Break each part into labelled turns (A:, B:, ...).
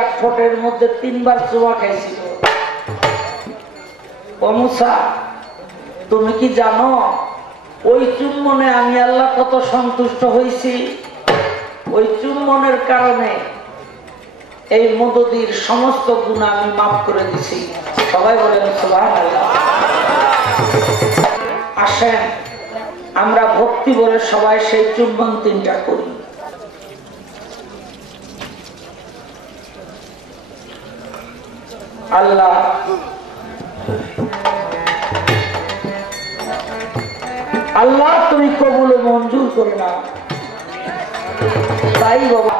A: এক ফোটের মধ্যে তিনবার চুমা খাইছিল। অমুসা তুমি কি জানো, ওই চুম্বনে আমি আল্লাহ কত সন্তুষ্ট হয়েছি ওই চুম্বনের কারণে এই মদদির সমস্ত গুণ আমি মাফ করে দিছি। সবাই আল্লাহ আসেন, আমরা ভক্তি বলে সবাই সেই চুম্বন তিনটা করি। আল্লাহ। আল্লাহ তুমি কবুল মঞ্জুর করে না তাই বাবা।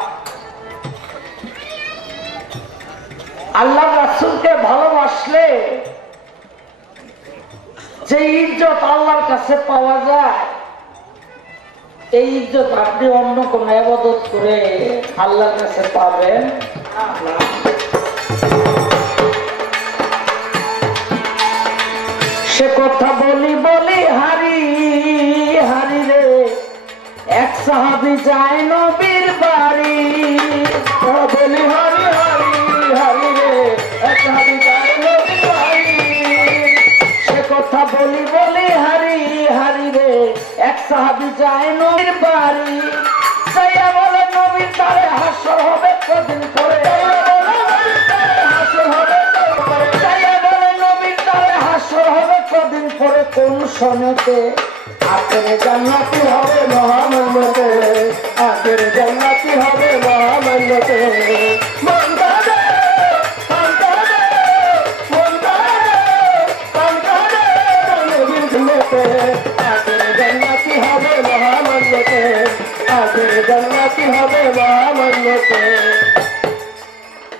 A: আল্লাহ রাসুলকে ভালোবাসলে যে ইজ্জত আল্লাহর কাছে পাওয়া যায়, এই ইজ্জত আপনি অন্য কোন আবাদত করে আল্লাহর কাছে পাবেন না। সে কথা বলি বলি, হারি হারি রে। এক সাহাবি যায় নবীর বাড়ি। বলি, হারি হারি হারি রে। এক সাহাবি যায় নবীর বাড়ি। সে কথা বলি বলি, হারি হারি রে। এক সাহাবি যায় নবীর বাড়ি। সাইয়া বলে, নবীর তারে হাসর হবে কদিন সনেতে আখেরে জান্নাতি হবে মহামান্যতে আখেরে জান্নাতি হবে মহামান্যতে মন মন মন মন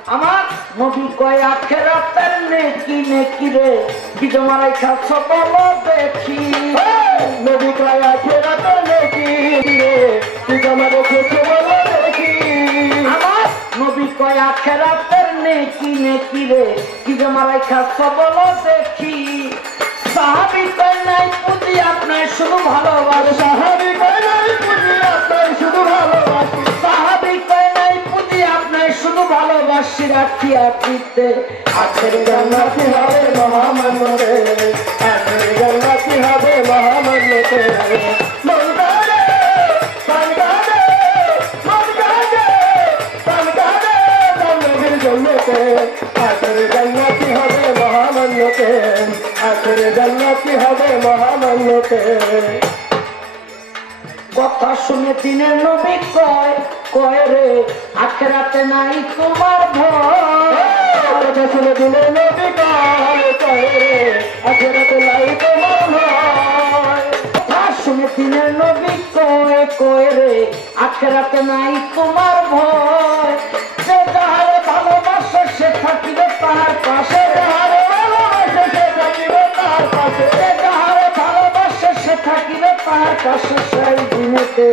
A: আমার নবী কয় আখেরাতের নেকি নেকি রে কি জমারাই খাচ্ছ বলো দেখি। নবী কয় আখেরাতের নেকি রে কি জমা রেখেছ বলো দেখি। নবী কয় আখেরাতের নেকি নেকি রে কি জমারাই খাচ্ছ বলো দেখি। সাহাবি কয়, নাই পুঁজি আপনার শুধু ভালোবাসে। ভালোবাসি রাখি আপিতে আখের জান্নাতি হবে মহামান্যতে আখের জান্নাতি হবে মহামান্যতে মন মন মন মন হবে মহামান্যতে আখের কথা শুনে দিনের নবী কয় কয় রে আখেরাতে নাই তোমার ভয় শুনে দিনের নবী কয় রে আখেরাতে নাই তোমার ভয় শুনে দিনের নবী কয় কয় রে আখেরাতে নাই তোমার ভয় যে যাহারে ভালোবাসে, সে থাকিবে তাহার পাশে। যাহারে ভালোবাসে, সে থাকিবে তাহার পাশে। যে যাহারে ভালোবাসে, সে থাকিবে তাহার পাশে। সেই দিনেতে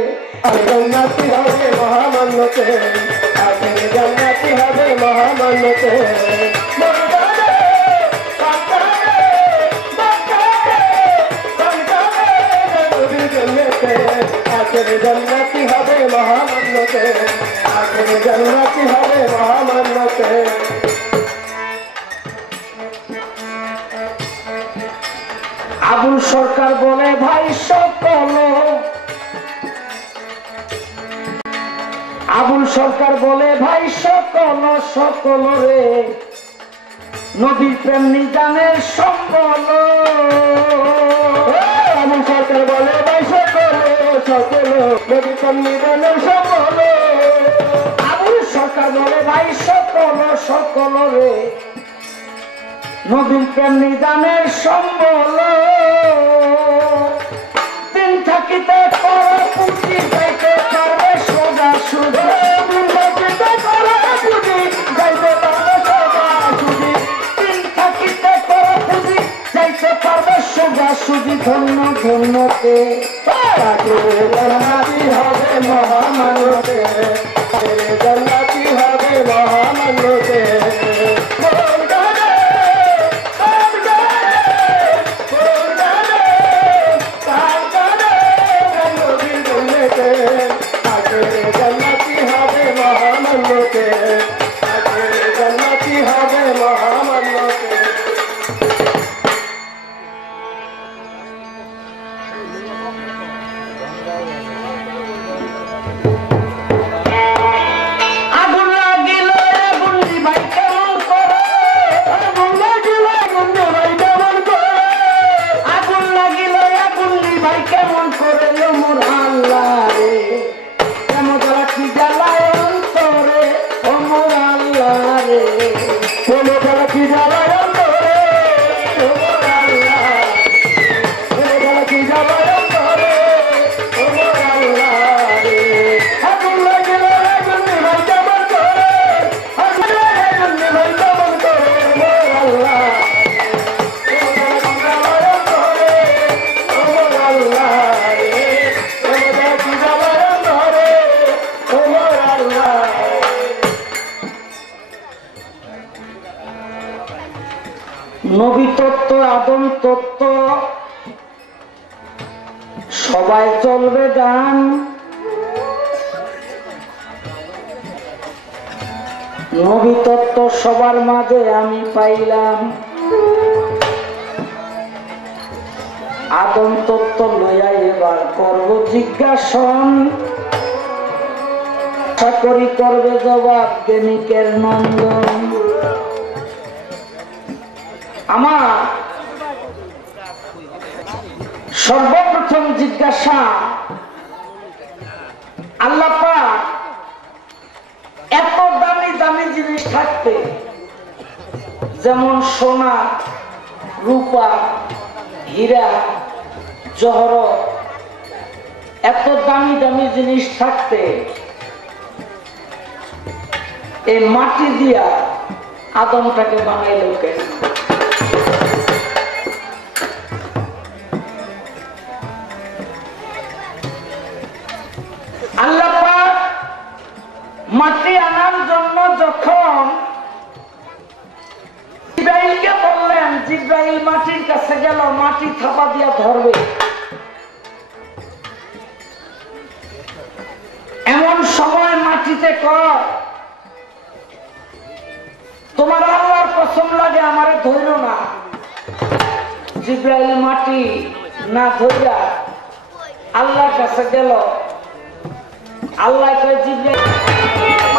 A: আবুল সরকার বলে ভাই সকল আবুল সরকার বলে, ভাই, সকল সকল রে। নদীর প্রেম নিজানের সম্বল। আবুল সরকার বলে, ভাই, সকল সকল নদীর প্রেম নিজানের সম্বল। আবুল সরকার বলে, ভাই, সকল সকল রে। নদীর প্রেম নিদানের সম্বল। দিন থাকিতে কর পুঁজি সুজি ধন্য ধন্যতে। তাকে জান্নাতি হবে মহামানবে। জন্মাতি হবে মহামানতে তত্ত্ব সবাই চলবে গান। নবী তত্ত্ব সবার মাঝে আমি পাইলাম। আদম তত্ত্ব লইয়া এবার করব জিজ্ঞাসন। চাকরি করবে জবাব প্রেমিকের নন্দন। আমার সর্বপ্রথম জিজ্ঞাসা, আল্লাহ এত দামি দামি জিনিস থাকতে, যেমন সোনা, রূপা, হীরা, জহর, এত দামি দামি জিনিস থাকতে, এই মাটি দিয়া আদমটাকে বানাইল কেন? মাটি আনার জন্য যখন জিব্রাইলকে বললেন, জিব্রাইল মাটির কাছে গেল, মাটি থাপা দিয়া ধরবে। এমন সময় মাটিতে কর তোমার আল্লাহর কসম লাগে আমার ধৈর্য না। জিব্রাইল মাটি না ধৈরা আল্লাহর কাছে গেল। আল্লাহ জিব্রাইল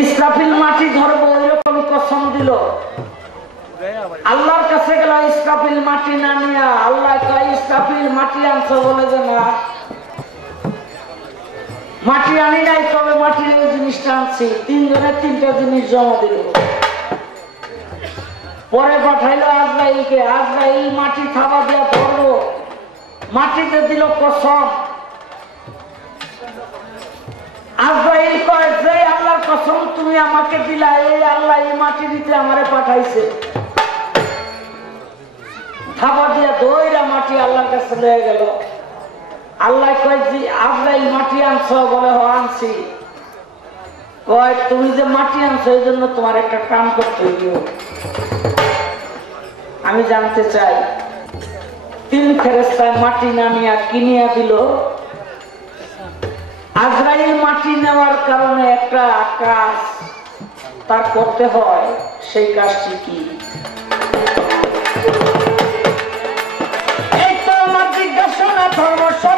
A: ইসরাফিল মাটি ধরবো এরকম কসম দিল। আল্লাহর কাছে গেল ইসরাফিল মাটি না নিয়া, আল্লাহ ইসরাফিল মাটি আনছো বলে যে না। মাটি আনি নাই, তবে মাটির এই জিনিসটা আনছি। তিনজনের তিনটা জিনিস জমা দিল। পরে পাঠাইলো আজরাইলকে, আজরাইল মাটি থাবা দিয়া ধরলো। মাটিতে দিল কসম। আজরাইল কয়, যে আল্লাহর কসম তুমি আমাকে দিলা, এই আল্লাহ এই মাটি দিতে আমারে পাঠাইছে। দিয়া দইরা মাটি আল্লাহর কাছে গেল। আল্লাহ কয় যে আজরাইল মাটি আনছ বলে হ, আনছি। কয়, তুমি যে মাটি আনছো, এই জন্য তোমার একটা কাম করতে আমি জানতে চাই তিন ফেরেস্তায় মাটি নামিয়া কিনিয়া দিল। আজরাইল মাটি নেওয়ার কারণে একটা কাজ তার করতে হয়, সেই কাজটি কি? ধর্ম সব